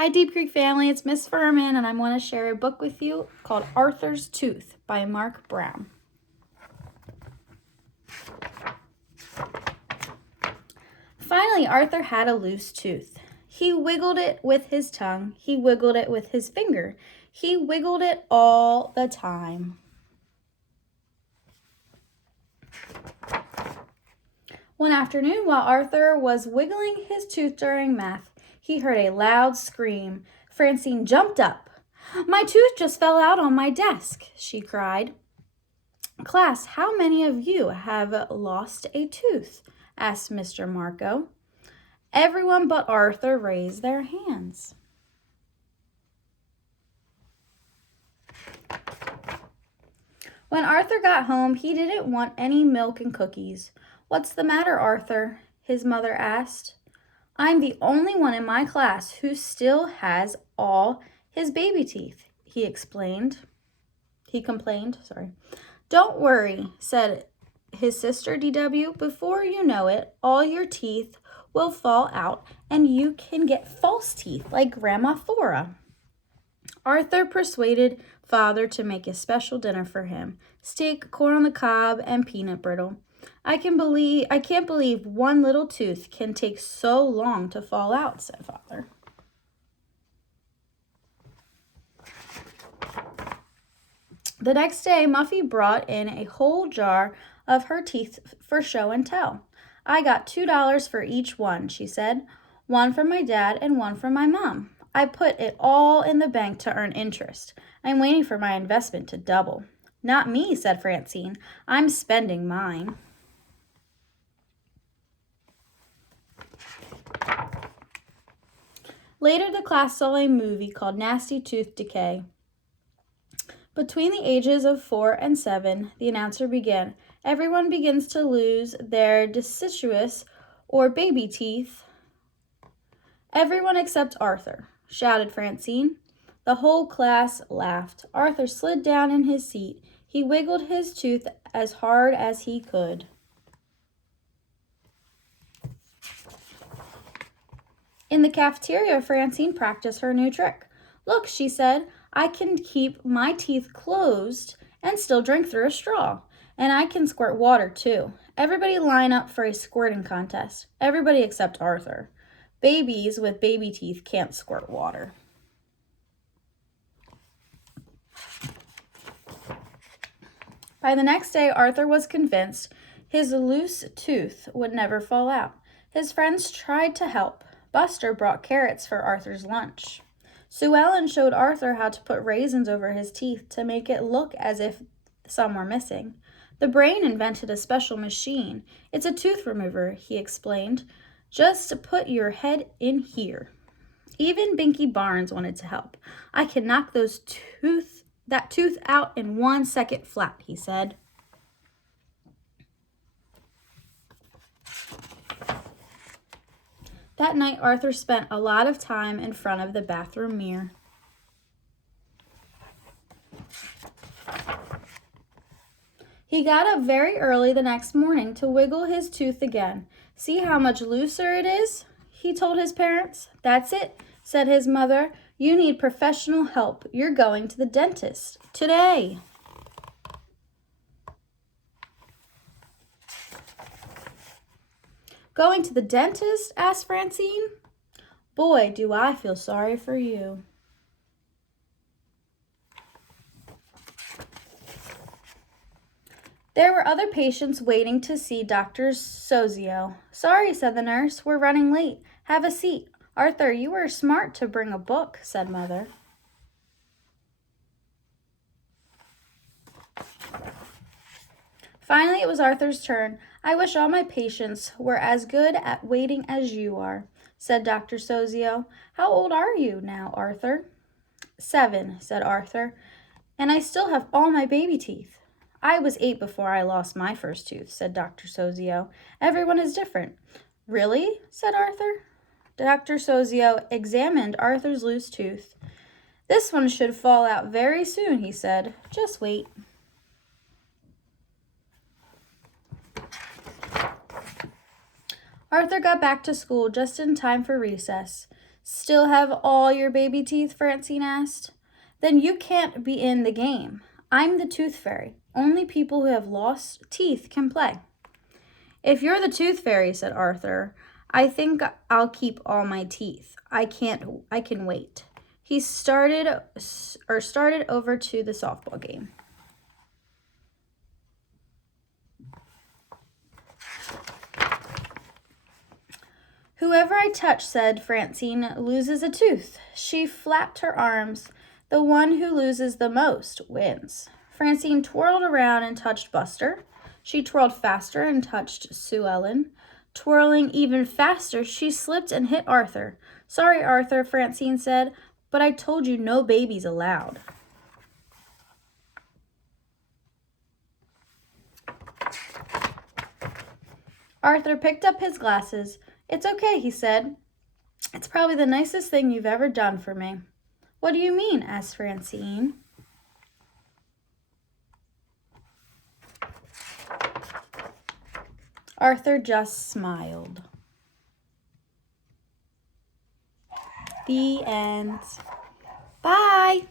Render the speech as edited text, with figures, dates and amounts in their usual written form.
Hi, Deep Creek family. It's Miss Fuhrman, and I want to share a book with you called Arthur's Tooth by Mark Brown. Finally, Arthur had a loose tooth. He wiggled it with his tongue. He wiggled it with his finger. He wiggled it all the time. One afternoon, while Arthur was wiggling his tooth during math, he heard a loud scream. Francine jumped up. "My tooth just fell out on my desk," she cried. "Class, how many of you have lost a tooth?" asked Mr. Marco. Everyone but Arthur raised their hands. When Arthur got home, he didn't want any milk and cookies. "What's the matter, Arthur?" his mother asked. "I'm the only one in my class who still has all his baby teeth," he complained. "Don't worry," said his sister DW. "Before you know it, all your teeth will fall out and you can get false teeth like Grandma Thora." Arthur persuaded Father to make a special dinner for him: steak, corn on the cob, and peanut brittle. I can't believe one little tooth can take so long to fall out," said Father. The next day, Muffy brought in a whole jar of her teeth for show and tell. "I got $2 for each one," she said. "One from my dad and one from my mom. I put it all in the bank to earn interest. I'm waiting for my investment to double." "Not me," said Francine. "I'm spending mine." Later, the class saw a movie called Nasty Tooth Decay. Between the ages of 4 and 7, the announcer began, "Everyone begins to lose their deciduous or baby teeth." "Everyone except Arthur," shouted Francine. The whole class laughed. Arthur slid down in his seat. He wiggled his tooth as hard as he could. In the cafeteria, Francine practiced her new trick. "Look," she said, "I can keep my teeth closed and still drink through a straw. And I can squirt water, too. Everybody line up for a squirting contest. Everybody except Arthur. Babies with baby teeth can't squirt water." By the next day, Arthur was convinced his loose tooth would never fall out. His friends tried to help. Buster brought carrots for Arthur's lunch. Sue Ellen showed Arthur how to put raisins over his teeth to make it look as if some were missing. The Brain invented a special machine. "It's a tooth remover," he explained. "Just put your head in here." Even Binky Barnes wanted to help. "I can knock that tooth out in 1 second flat," he said. That night, Arthur spent a lot of time in front of the bathroom mirror. He got up very early the next morning to wiggle his tooth again. "See how much looser it is?" he told his parents. "That's it," said his mother. "You need professional help. You're going to the dentist today." "Going to the dentist?" asked Francine. "Boy, do I feel sorry for you." There were other patients waiting to see Dr. Sozio. "Sorry," said the nurse. "We're running late. Have a seat." "Arthur, you were smart to bring a book," said Mother. Finally, it was Arthur's turn. "I wish all my patients were as good at waiting as you are," said Dr. Sozio. "How old are you now, Arthur?" 7, said Arthur, "and I still have all my baby teeth." "I was 8 before I lost my first tooth," said Dr. Sozio. "Everyone is different." "Really?" said Arthur. Dr. Sozio examined Arthur's loose tooth. "This one should fall out very soon," he said. "Just wait." Arthur got back to school just in time for recess. Still have all your baby teeth? Francine asked. Then you can't be in the game. I'm the tooth fairy. Only people who have lost teeth can play. If you're the tooth fairy, said Arthur, I think I'll keep all my teeth. I can wait. He started over to the softball game. Whoever I touch, said Francine, loses a tooth. She flapped her arms. The one who loses the most wins. Francine twirled around and touched Buster. She twirled faster and touched Sue Ellen. Twirling even faster, she slipped and hit Arthur. Sorry, Arthur, Francine said, but I told you no babies allowed. Arthur picked up his glasses. It's okay, he said. It's probably the nicest thing you've ever done for me. What do you mean? Asked Francine. Arthur just smiled. The end. Bye.